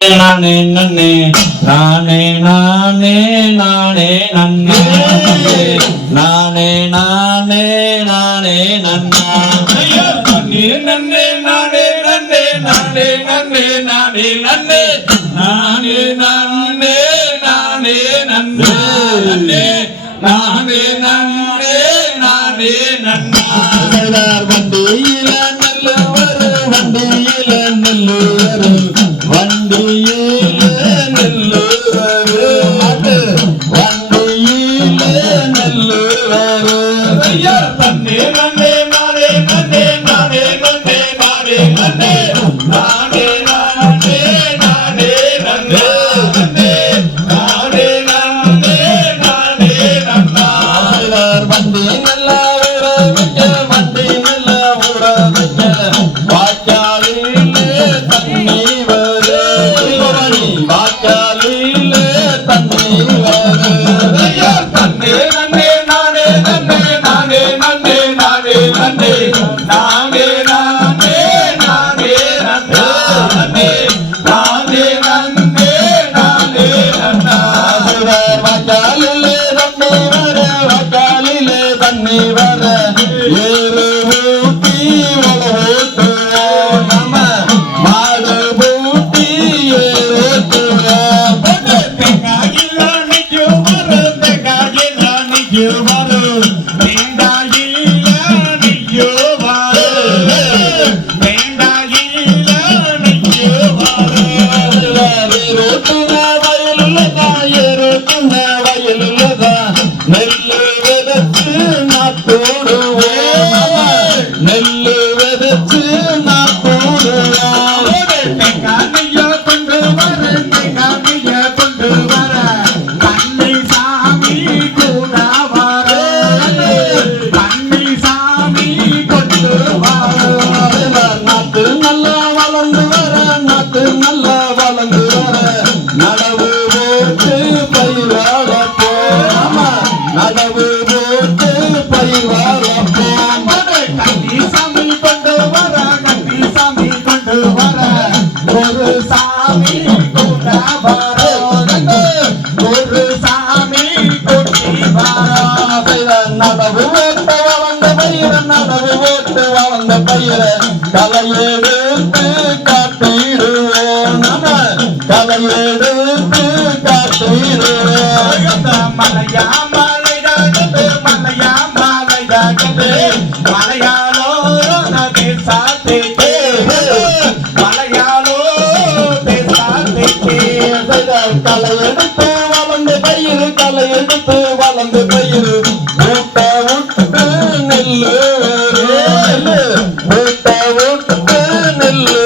நானே நன்னே நானே நானே நானே நன்னே நானே நானே நானே நன்னா நானே நன்னே நானே நன்னே நானே நன்னே நானே நன்னே நானே நன்னே நானே நன்னே நானே நன்னே நானே நன்னா வண்டியில நல்லவர் வண்டியில நல்லவர் வண்டியில நல்லவர் வண்டியில நல்லவர் நன்னே நன்னே நானே நன்னே நானே நன்னே நானே நன்னே நானே நானே நானே நன்னே நானே நானே நானே நன்னா வண்டி நல்ல ஊற வைக்க வண்டி நல்ல ஊற வைக்க வாய்க்காலிலே தண்ணி வரு வாய்க்காலிலே தண்ணி வரு தண்ணே நன்னே நானே நன்னே நானே நன்னே நானே நன்னே நானே நானே நானே நன்னே நானே நன்னே நானே நன்னா வாய்க்காலிலே தண்ணி வர வாய்க்காலிலே தண்ணி வர ஏறு ஊட்டி வளர்த்துவோம் நம்ம மாடு பூட்டி ஏறுத்துவோம் தேங்காயில நிற்கும் வரும் தேங்காயில நிற்கும் வரும் தேங்காயில நிற்கும் வரும் தேங்காயில நிற்கும் வரும் ஏறுத்துன வயலுள்ளதா ஏறுத்துன வயலுள்ளதா நெல்லு விதைச்சு நாத்தோடுவோம் நெல்லு விதைச்சு நாத்தோடுவோம் தேங்காய்ய கொண்டு வர தேங்காய்ய கொண்டு வர கண்ணி சாமி கூட வர கண்ணி சாமி கொண்டு வர நாத்து நல்லா வளர்ந்து வர நாத்து நல்லா வளர்ந்து வர நடவு போட்டு பயிராட போம் நடவு போட்டு பயிராட போம் கண்ணி சாமி கொண்டு வர கண்ணி சாமி கொண்டு வர ஒரு சாமி கூட வர ஒரு சாமி கொட்டி வர நடவு போட்டு வளர்ந்த பயிர நடவு போட்டு வளர்ந்த பயிர கலையெடுத்து காட்டிடுவோம் நம்ம கலையெடுத்து காட்டிடுவோம் மலையா மலையாகது மலையா மலையாகது மலையாளோ தேசாத்திக்கு மலையாளோ தேசாத்திக்கு களை எடுத்து வளர்ந்து பயிர் களை எடுத்து வளர்ந்து பயிர் ஊட்ட விட்டு நெல்லு ஊட்ட விட்டு நெல்லு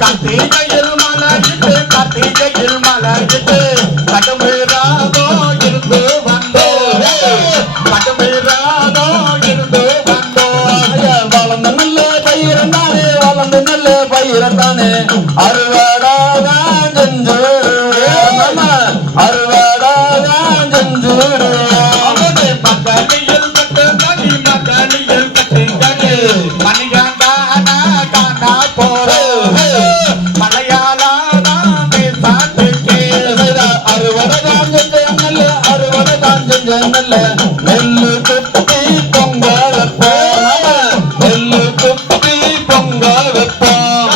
கார்த்திகையில் மலையிட்டு கார்த்திகையில் மலையிட்டு கடுமையாதோ இருந்து வந்தோம் கடுமையாதோ இருந்து வந்தோம் வளர்ந்த நல்ல பயிரத்தானே வளர்ந்த நல்ல பயிரத்தானே அறுவடாதான் செஞ்சுடுவோம் அறுவடாதான் செஞ்சுடுவோம் மக்களில் கட்டு கனி மக்களில் கட்டு கனி மணிகாண்டான காணா போறோம் மலையாளாதான் பேசாட்டுக்கே அறுவடைதான் செஞ்ச நல்ல அறுவடைதான் செஞ்ச நல்ல நெல்லு குத்தி பொங்க வைப்போம் நெல்லு குத்தி பொங்க வைப்போம்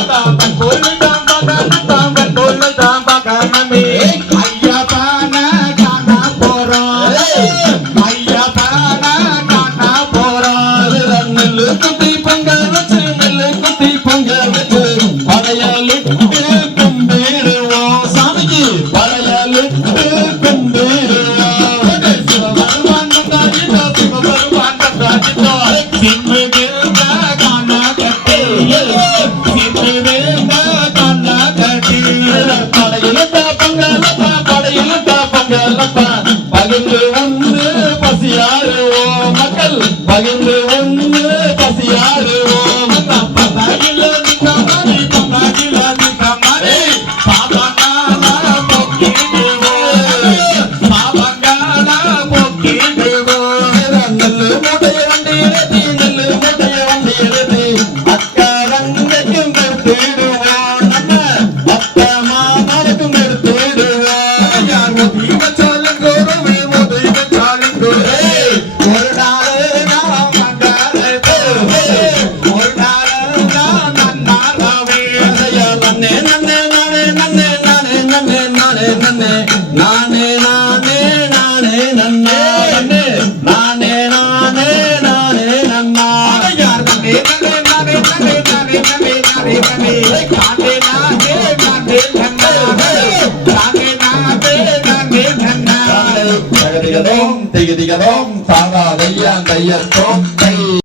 கையர்த்தோம்